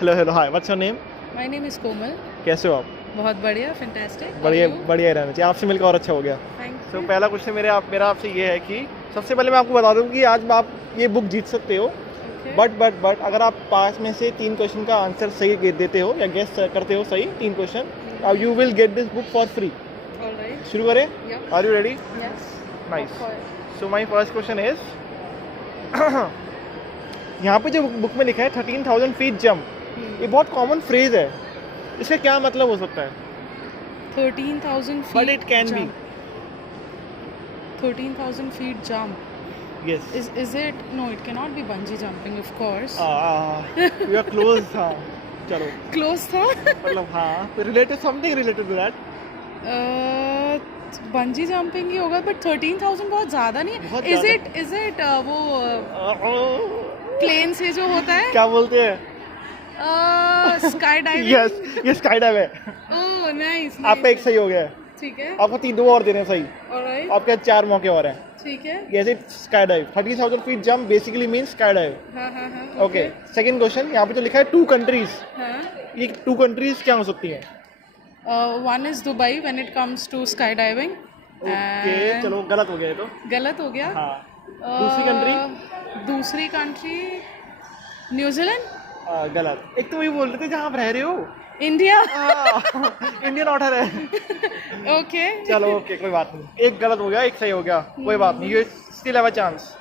Hello hello hi, what's your name? My name is Komal. कैसे हो आप? बहुत बढ़िया, फैंटास्टिक। बढ़िया बढ़िया ही रहना चाहिए। आपसे मिलकर और अच्छा हो गया। थैंक तो यू। पहला क्वेश्चन मेरा आपसे ये है कि सबसे पहले मैं आपको बता दूं कि आज आप ये बुक जीत सकते हो, बट अगर आप 5 में से 3 क्वेश्चन का आंसर सही देते हो या गेस करते हो सही 3 question, you will get this book for free. Alright. शुरू करें? Yeah. Are you ready? Yes. Nice. So my first question is यहाँ पे जो बुक में लिखा है 13,000 फीट जंप, ये बहुत कॉमन फ्रेज है। इसका क्या मतलब हो सकता है? 13,000 feet. But it can be. 13,000 feet jump. Yes. Is it? No, it cannot be bungee jumping, of course. You are close. हाँ, चलो Close था। मतलब हाँ, something related to that. Bungee jumping ही होगा, बट 13,000 बहुत ज़्यादा नहीं बहुत है। ज़्यादा। इज इट वो प्लेन से जो होता है? क्या बोलते हैं? Sky diving. यस, ये स्काई डाइव है। Oh nice. आपका एक सही हो गया है। ठीक है। आपको 2 और देने हैं सही। ऑलराइट। आपके 4 मौके और हैं। ठीक है। जैसे sky dive 30,000 feet jump basically means sky dive. हाँ हाँ हाँ। ओके, सेकंड क्वेश्चन यहाँ पे जो लिखा है 2 कंट्रीज, हाँ। ये 2 कंट्रीज क्या हो सकती हैं? One is Dubai when it comes to sky diving. Okay, चलो गलत हो गया ये तो। गलत हो गया। हाँ, दूसरी कंट्री न्यूजीलैंड। गलत। एक तो वही बोल रहे थे जहाँ आप रह रहे हो। इंडिया। इंडियन ऑर्डर है। ओके। चलो ओके, कोई बात नहीं। एक गलत हो गया, एक सही हो गया, कोई बात नहीं। You still have a chance.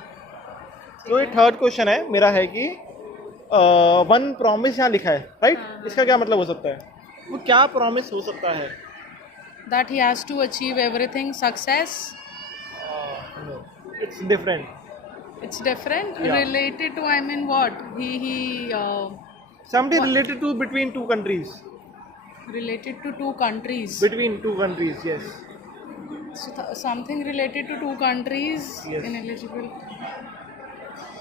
तो ये थर्ड क्वेश्चन है मेरा है कि वन प्रॉमिस यहाँ लिखा है, राइट? इसका क्या मतलब हो सकता है? वो क्या प्रॉमिस हो सकता है? That he has to achieve everything success. It's different. It's different. Yeah. Related to, I mean, what? He something related to between 2 countries. related to 2 countries. Between 2 countries, yes. So something related to 2 countries. Yes. Ineligible.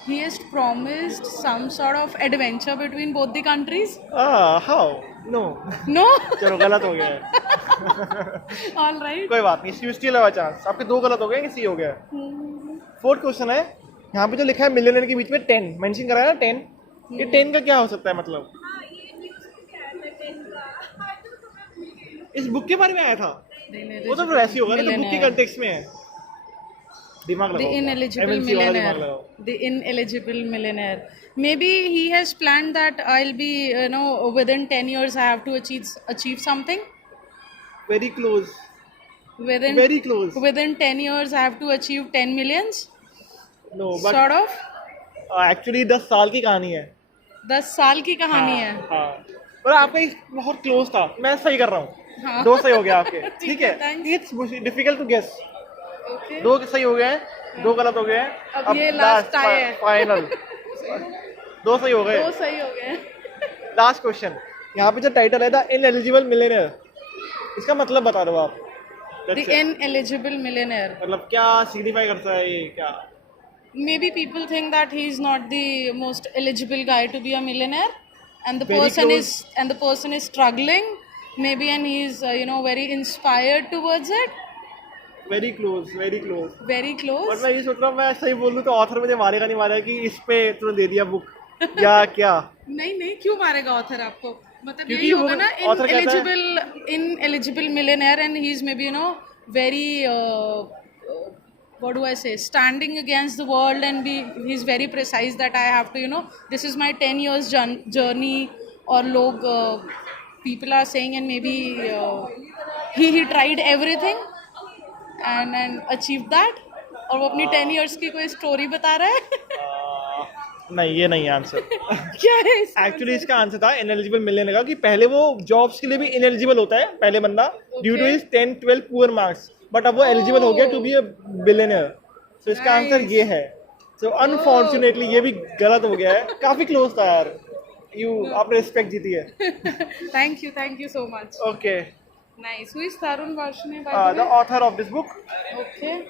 He has promised some sort of adventure between both the countries. How? No. No. चलो गलत हो गया है। All right. कोई बात नहीं, you still have a chance. आपके 2 गलत हो गए, सही हो गया। फोर्थ क्वेश्चन है, यहाँ पे जो लिखा है मिलियनर के बीच में 10 मेंशन करा है ना, 10। ये 10 का क्या हो सकता है मतलब? इस बुक के बारे में आया था? वो तो वैसे ही होगा ना, तो बुक के कंटेक्स्ट में है। दिमाग The लगाओ। ineligible MNC वाला दिमाग millionaire. लगाओ। The ineligible millionaire. Maybe he has planned that I'll be, within 10 years I have to achieve something. Very close. Within Very close. within 10 years I have to achieve 10 millions. No, but Sort of. Actually 10 साल की कहानी है। 10 साल की कहानी है। हाँ, पर आपका एक बहुत क्लोज था। मैं सही कर रहा हूँ। हाँ। 2 सही हो गया आपके। ठीक है। thanks. It's difficult to guess. Okay. 2 सही हो गए हैं, 2 गलत हो गए हैं। अब ये last tie है। फाइनल। 2 सही हो गए। 2 सही हो गए। लास्ट क्वेश्चन, यहाँ पे जो टाइटल है द इनएलिजिबल मिलियनेयर, इसका मतलब बता दो आप। The ineligible millionaire. मतलब क्या सिग्निफाई करता है ये, क्या? Maybe people think that he is not the most eligible guy to be a millionaire, and the Very person is struggling. Maybe, and he is very inspired towards it. Very close, very close. Very close. और मैं ये सोच रहा हूँ, मैं सही बोल लूँ तो ऑथर मुझे मारेगा नहीं मारेगा कि इस पे तुमने दे दिया बुक या क्या? नहीं, क्यों मारेगा ऑथर आपको? मतलब क्योंकि यही होगा ना, author कहता है- ineligible millionaire, and he is maybe very what do I say, standing against the world, and he's very precise that I have to this is my 10 years journey, or people are saying, and maybe he tried everything and achieved that, और वो अपनी 10 years की कोई story बता रहा है। नहीं, ये नहीं आंसर। क्या है एक्चुअली इसका आंसर था इनएलिजिबल मिलियनेयर का, कि पहले वो जॉब्स के लिए भी इनएलिजिबल होता है पहले बंदा, due to his 10-12 poor marks, but अब वो एलिजिबल हो गया to be a billionaire. So इसका आंसर ये है। सो अनफॉर्चुनेटली ये भी गलत हो गया है। काफी क्लोज था यार। आपने रिस्पेक्ट जीती है। Thank you so much. Okay, nice. Who is Tarun Varshney? The author of this book. Okay.